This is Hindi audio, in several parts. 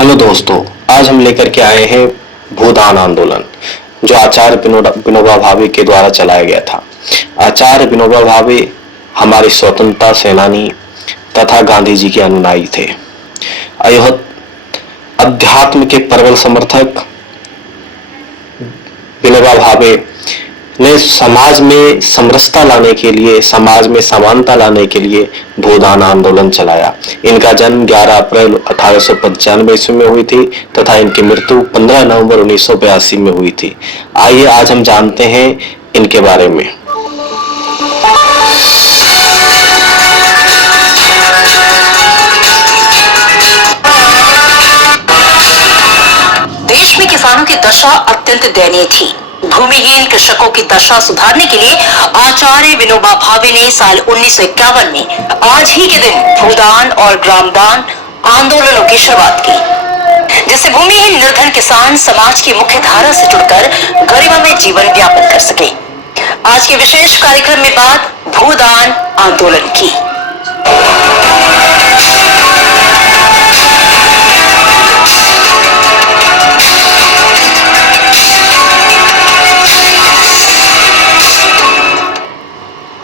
हेलो दोस्तों, आज हम लेकर के आए हैं भूदान आंदोलन, जो आचार्य विनोबा भावे के द्वारा चलाया गया था। आचार्य विनोबा भावे हमारे स्वतंत्रता सेनानी तथा गांधी जी के अनुयायी थे। अध्यात्म के प्रबल समर्थक विनोबा भावे ने समाज में समरसता लाने के लिए, समाज में समानता लाने के लिए भूदान आंदोलन चलाया। इनका जन्म 11 अप्रैल 1895 ईस्वी में हुई थी तथा इनकी मृत्यु 15 नवंबर 1982 में हुई थी। आइए आज हम जानते हैं इनके बारे में। देश में किसानों की दशा अत्यंत दयनीय थी। भूमिहीन कृषकों की दशा सुधारने के लिए आचार्य विनोबा भावे ने साल 1951 में आज ही के दिन भूदान और ग्रामदान आंदोलनों की शुरुआत की, जिससे भूमिहीन निर्धन किसान समाज की मुख्य धारा से जुड़कर गरिमामय जीवन यापन कर सके। आज के विशेष कार्यक्रम में बात भूदान आंदोलन की।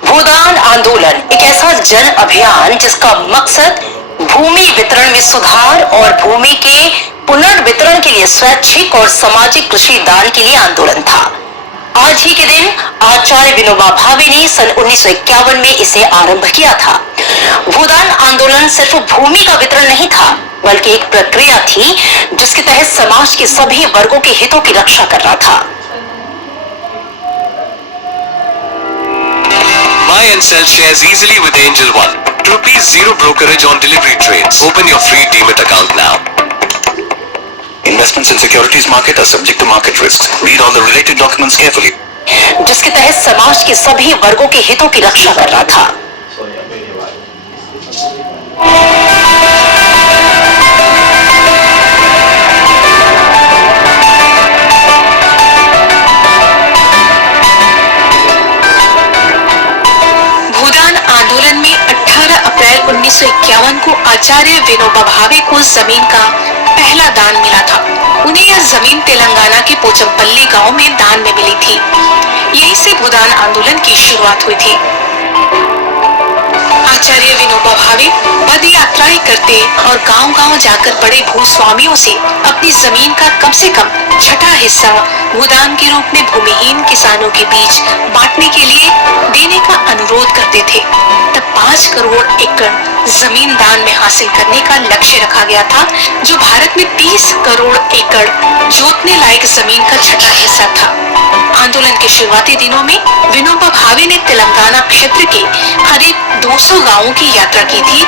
भूदान आंदोलन एक ऐसा जन अभियान जिसका मकसद भूमि वितरण में सुधार और भूमि के पुनर्वितरण के लिए स्वैच्छिक और सामाजिक कृषि दान के लिए आंदोलन था। आज ही के दिन आचार्य विनोबा भावे ने सन 1951 में इसे आरंभ किया था। भूदान आंदोलन सिर्फ भूमि का वितरण नहीं था, बल्कि एक प्रक्रिया थी जिसके तहत समाज के सभी वर्गों के हितों की रक्षा करना था। Buy and sell shares easily with Angel One. ₹0 brokerage on delivery trades. Open your free Demat account now. Investments in securities market are subject to market risks. Read all the related documents carefully. जिसके तहत समाज के सभी वर्गों के हितों की रक्षा करना था। भूदान आंदोलन में 18 अप्रैल 1951 को आचार्य विनोबा भावे को जमीन का पहला दान मिला था। उन्हें यह जमीन तेलंगाना के पोचमपल्ली गांव में दान में मिली थी। यहीं से भूदान आंदोलन की शुरुआत हुई थी। आचार्य विनोबा भावे पद यात्राएं करते और गांव-गांव जाकर बड़े भूस्वामियों से अपनी जमीन का कम से कम छठा हिस्सा भूदान के रूप में भूमिहीन किसानों के बीच बांटने के लिए देने का अनुरोध करते थे। तब 5 करोड़ एकड़ जमीन दान में हासिल करने का लक्ष्य रखा गया था, जो भारत में 30 करोड़ एकड़ जोतने लायक जमीन का छठा हिस्सा था। आंदोलन के शुरुआती दिनों में विनोबा भावे ने तेलंगाना क्षेत्र के करीब 200 गांवों की यात्रा की थी।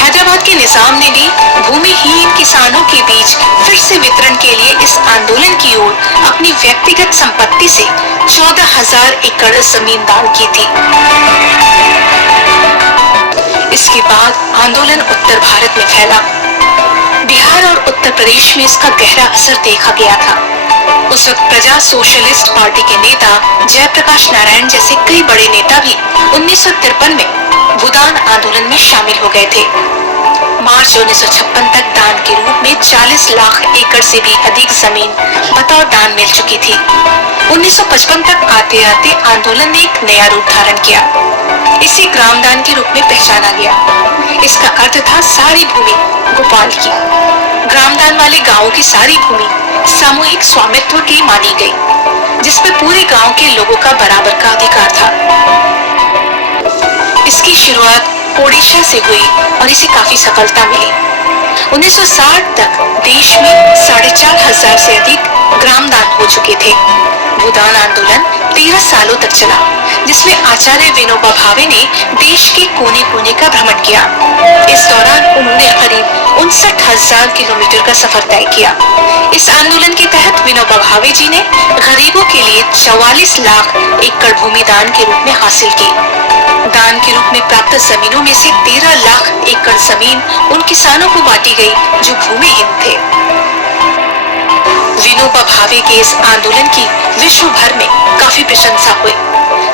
हैदराबाद के निजाम ने भी भूमिहीन किसानों के बीच फिर से वितरण के लिए इस आंदोलन की ओर अपनी व्यक्तिगत संपत्ति से 14,000 एकड़ जमीन दान की थी। इसके बाद आंदोलन उत्तर भारत में फैला। बिहार और उत्तर प्रदेश में इसका गहरा असर देखा गया था। उस वक्त प्रजा सोशलिस्ट पार्टी के नेता जयप्रकाश नारायण जैसे कई बड़े नेता भी 1953 में भूदान आंदोलन में शामिल हो गए थे। मार्च 1956 तक दान के रूप में 40 लाख एकड़ से भी अधिक जमीन बतौर दान मिल चुकी थी। 1955 तक आते आते आंदोलन ने एक नया रूप धारण किया। इसे ग्रामदान के रूप में पहचाना गया। इसका अर्थ था सारी भूमि गोपाल की। ग्रामदान वाले गांवों की सारी भूमि सामूहिक स्वामित्व की मानी गई, जिसमें पूरे गांव के लोगों का बराबर का अधिकार था। इसकी शुरुआत ओडिशा से हुई और इसे काफी सफलता मिली। 1960 तक देश में 4,500 से अधिक ग्रामदान हो चुके थे। भूदान आंदोलन 13 सालों तक चला, जिसमें आचार्य विनोबा भावे ने देश के कोने-कोने का भ्रमण किया। इस दौरान उन्होंने करीब 59,000 किलोमीटर का सफर तय किया। इस आंदोलन के तहत विनोबा भावे जी ने गरीबों के लिए 44 लाख एकड़ भूमि दान के रूप में हासिल की। दान के रूप में प्राप्त जमीनों में से 13 लाख एकड़ जमीन उन किसानों को बांटी गई जो भूमिहीन थे। विनोबा भावे के इस आंदोलन की विश्व भर में काफी प्रशंसा हुई।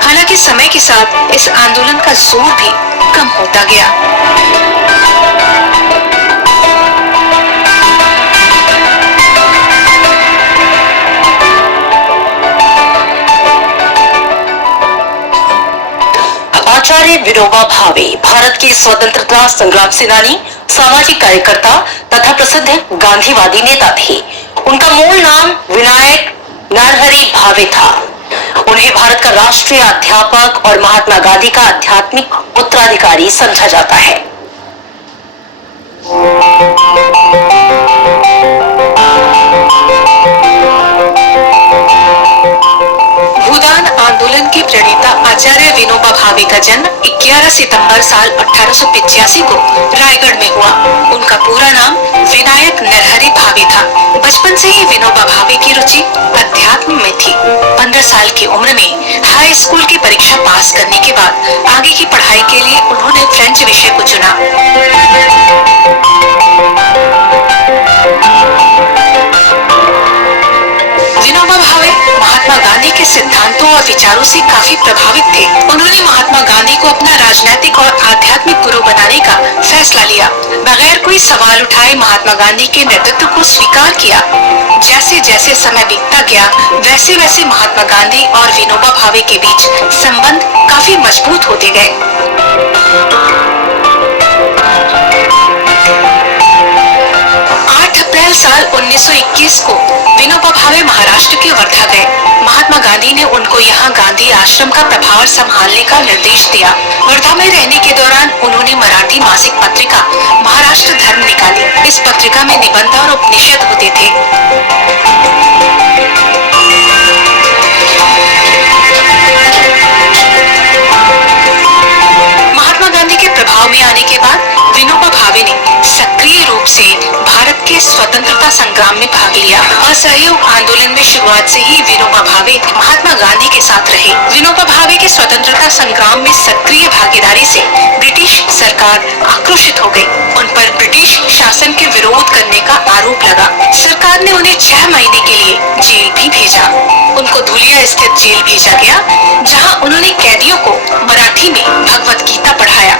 हालांकि समय के साथ इस आंदोलन का जोर भी कम होता गया। आचार्य विनोबा भावे भारत के स्वतंत्रता संग्राम सेनानी, सामाजिक कार्यकर्ता तथा प्रसिद्ध गांधीवादी नेता थे। उनका मूल नाम विनायक नरहरि भावे था। उन्हें भारत का राष्ट्रीय अध्यापक और महात्मा गांधी का आध्यात्मिक उत्तराधिकारी समझा जाता है। भूदान आंदोलन के प्रणेता आचार्य विनोबा भावे का जन्म 11 सितंबर साल 1885 को रायगढ़ में हुआ। उनका पूरा नाम विनायक नरहरि भावे था। बचपन से ही विनोबा भावे की रुचि अध्यात्म में थी। 15 साल की उम्र में हाई स्कूल की परीक्षा पास करने के बाद आगे की पढ़ाई के लिए उन्होंने फ्रेंच विषय को चुना। विनोबा भावे महात्मा गांधी के सिद्धांतों और विचारों से काफी प्रभावित थे। उन्होंने महात्मा गांधी को अपना राजनीतिक और आध्यात्मिक गुरु बनाने का फैसला लिया। बगैर कोई सवाल उठाए महात्मा गांधी के नेतृत्व को स्वीकार किया। जैसे जैसे समय बीतता गया, वैसे वैसे महात्मा गांधी और विनोबा भावे के बीच संबंध काफी मजबूत होते गए। 8 अप्रैल साल 1921 को विनोबा भावे महाराष्ट्र के वर्धा गए। महात्मा गांधी ने उनको यहाँ गांधी आश्रम का प्रभार संभालने का निर्देश दिया। वर्धा में रहने के दौरान उन्होंने मराठी मासिक पत्रिका महाराष्ट्र धर्म निकाली। इस पत्रिका में निबंध और उपनिषद होते थे। महात्मा गांधी के प्रभाव में आने के बाद विनोबा भावे ने सक्रिय रूप से भारत के स्वतंत्रता संग्राम में भाग लिया। असहयोग आंदोलन में शुरुआत से ही विनोबा भावे महात्मा गांधी के साथ रहे। विनोबा भावे के स्वतंत्रता संग्राम में सक्रिय भागीदारी से ब्रिटिश सरकार आक्रोशित हो गई। उन पर ब्रिटिश शासन के विरोध करने का आरोप लगा। सरकार ने उन्हें 6 महीने के लिए जेल भी भेजा। उनको धुलिया स्थित जेल भेजा गया, जहां उन्होंने कैदियों को मराठी में भगवत गीता पढ़ाया।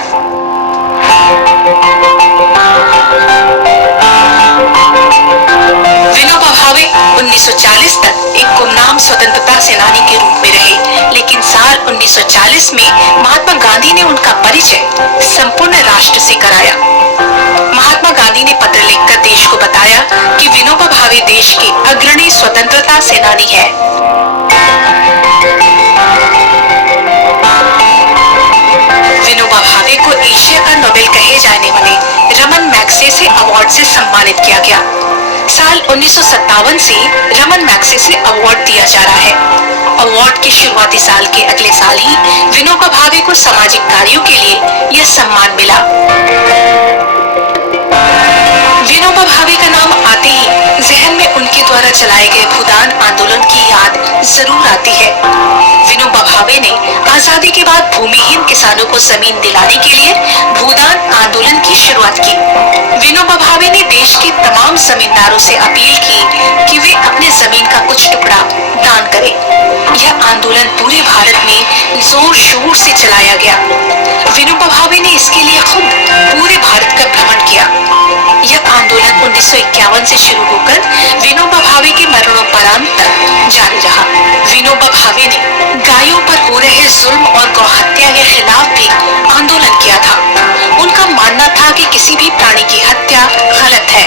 विनोबा भावे 1940 तक एक गुमनाम स्वतंत्रता सेनानी के रूप में रहे, लेकिन साल 1940 में महात्मा गांधी ने उनका परिचय संपूर्ण राष्ट्र से कराया। महात्मा गांधी ने पत्र लिखकर देश को बताया कि विनोबा भावे देश के अग्रणी स्वतंत्रता सेनानी है। विनोबा भावे को एशिया का नोबेल कहे जाने वाले रमन मैग्सेसे अवार्ड से सम्मानित किया गया। साल 1957 से रमन मैग्सेसे अवार्ड दिया जा रहा है। अवार्ड के शुरुआती साल के अगले साल ही विनोबा भावे को सामाजिक कार्यों के लिए यह सम्मान मिला। विनोबा भावे का नाम आते ही जहन में उनके द्वारा चलाए गए भूदान आंदोलन की याद जरूर आती है। विनोबा भावे ने आजादी के बाद भूमिहीन किसानों को जमीन दिलाने के लिए भूदान आंदोलन की शुरुआत की। विनोबा भावे ने देश के तमाम जमींदारों से अपील की कि वे अपने जमीन का कुछ टुकड़ा दान करें। यह आंदोलन पूरे भारत में जोर शोर से चलाया गया। विनोबा भावे ने इसके लिए खुद पूरे भारत का भ्रमण किया। यह आंदोलन 1951 से शुरू होकर विनोबा भावे के मरणोपरांत तक जारी रहा। विनोबा भावे ने गायों पर हो रहे जुल्म और गौहत्या के खिलाफ भी आंदोलन किया था। उनका मानना था कि किसी भी प्राणी की हत्या गलत है।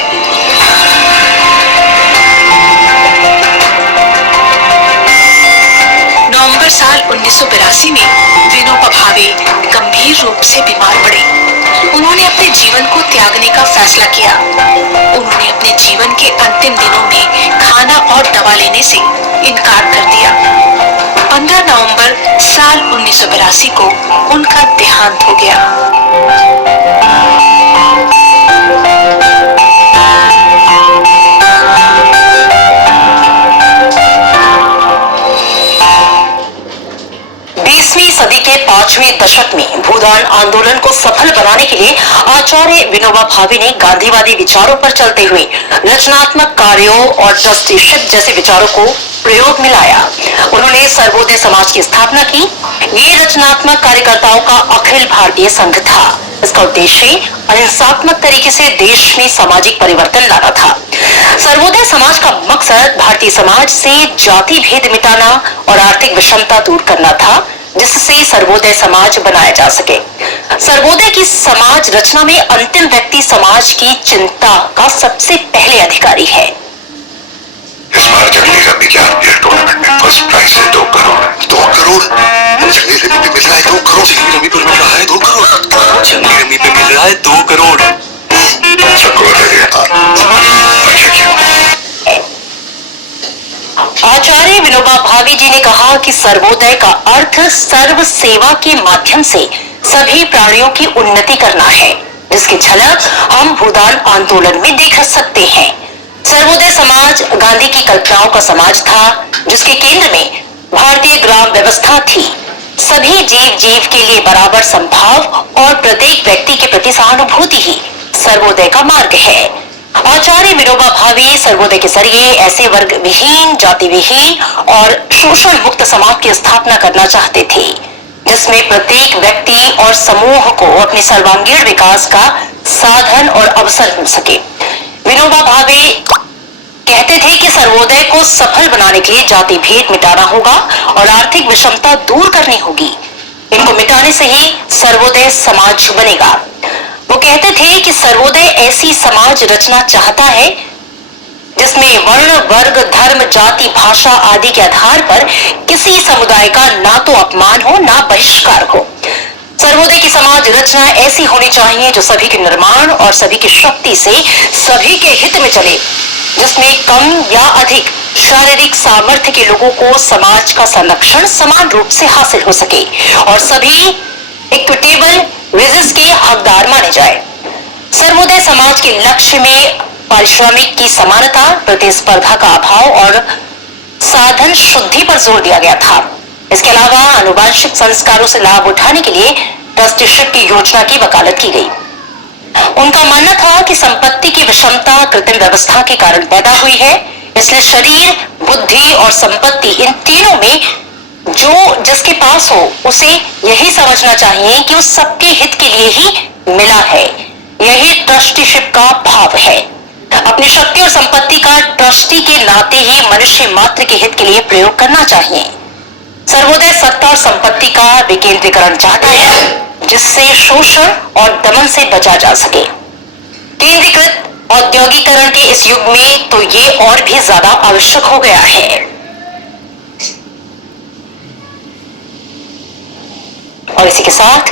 नवंबर साल 1982 में विनोबा भावे गंभीर रूप से बीमार पड़े। उन्होंने अपने जीवन को त्यागने का फैसला किया। उन्होंने अपने जीवन के अंतिम दिनों में खाना और दवा लेने से इनकार कर दिया। 15 नवंबर साल 1982 को उनका देहांत हो गया। सदी के 5वें दशक में भूदान आंदोलन को सफल बनाने के लिए आचार्य विनोबा भावे ने गांधीवादी विचारों पर चलते हुए रचनात्मक कार्यों और ट्रस्टीशिप जैसे विचारों को प्रयोग में लाया। उन्होंने सर्वोदय समाज की स्थापना की। ये रचनात्मक कार्यकर्ताओं का अखिल भारतीय संघ था। इसका उद्देश्य अहिंसात्मक तरीके से देश में सामाजिक परिवर्तन लाना था। सर्वोदय समाज का मकसद भारतीय व्यक्ति समाज से जाति भेद मिटाना और आर्थिक विषमता दूर करना था, जिससे सर्वोदय समाज बनाया जा सके। सर्वोदय की समाज रचना में अंतिम व्यक्ति समाज की चिंता का सबसे पहले अधिकारी है। इस बार जंगली रमी के आरपीएल टूर्नामेंट में फर्स्ट प्राइज है 2 करोड़। 2 करोड़? जंगली रमी पे मिल रहा है 2 करोड़। जंगली रमी पर मिल रहा है 2 करोड़। जंगली रमी पे मिल रहा है 2 करोड़। आचार्य विनोबा भावे जी ने कहा कि सर्वोदय का अर्थ सर्व सेवा के माध्यम से सभी प्राणियों की उन्नति करना है, जिसकी झलक हम भूदान आंदोलन में देख सकते हैं। सर्वोदय समाज गांधी की कल्पनाओं का समाज था, जिसके केंद्र में भारतीय ग्राम व्यवस्था थी। सभी जीव के लिए बराबर संभाव और प्रत्येक व्यक्ति के प्रति सहानुभूति ही सर्वोदय का मार्ग है। आचार्य विनोबा भावे सर्वोदय के जरिए ऐसे वर्ग विहीन, जाति विहीन और शोषण मुक्त समाज की स्थापना करना चाहते थे, जिसमें प्रत्येक व्यक्ति और समूह को अपने सर्वांगीण विकास का साधन और अवसर मिल सके। विनोबा भावे कहते थे कि सर्वोदय को सफल बनाने के लिए जाति भेद मिटाना होगा और आर्थिक विषमता दूर करनी होगी। इनको मिटाने से ही सर्वोदय समाज बनेगा। वो कहते थे कि सर्वोदय ऐसी समाज रचना चाहता है जिसमें वर्ण, वर्ग, धर्म, जाति, भाषा आदि के आधार पर किसी समुदाय का ना तो अपमान हो, ना बहिष्कार हो। सर्वोदय की समाज रचना ऐसी होनी चाहिए जो सभी के निर्माण और सभी की शक्ति से सभी के हित में चले, जिसमें कम या अधिक शारीरिक सामर्थ्य के लोगों को समाज का संरक्षण समान रूप से हासिल हो सके और सभी इक्विटेबल वेजेस के हकदार माने जाए। सर्वोदय समाज के लक्ष्य में पारिश्रमिक की समानता, प्रतिस्पर्धा का अभाव और साधन शुद्धि पर जोर दिया गया था। इसके अलावा आनुवंशिक संस्कारों से लाभ उठाने के लिए ट्रस्टीशिप की योजना की वकालत की गई। उनका मानना था कि संपत्ति की विषमता कृत्रिम व्यवस्था के कारण पैदा हुई है, इसलिए शरीर, बुद्धि और संपत्ति इन तीनों में जो जिसके पास हो उसे यही समझना चाहिए कि उस सबके हित के लिए ही मिला है। यही ट्रस्टीशिप का भाव है। अपनी शक्ति और संपत्ति का ट्रस्टी के नाते ही मनुष्य मात्र के हित के लिए प्रयोग करना चाहिए। सर्वोदय सत्ता और संपत्ति का विकेंद्रीकरण चाहता है, जिससे शोषण और दमन से बचा जा सके। केंद्रीकृत औद्योगिकरण के इस युग में तो ये और भी ज्यादा आवश्यक हो गया है। और इसी के साथ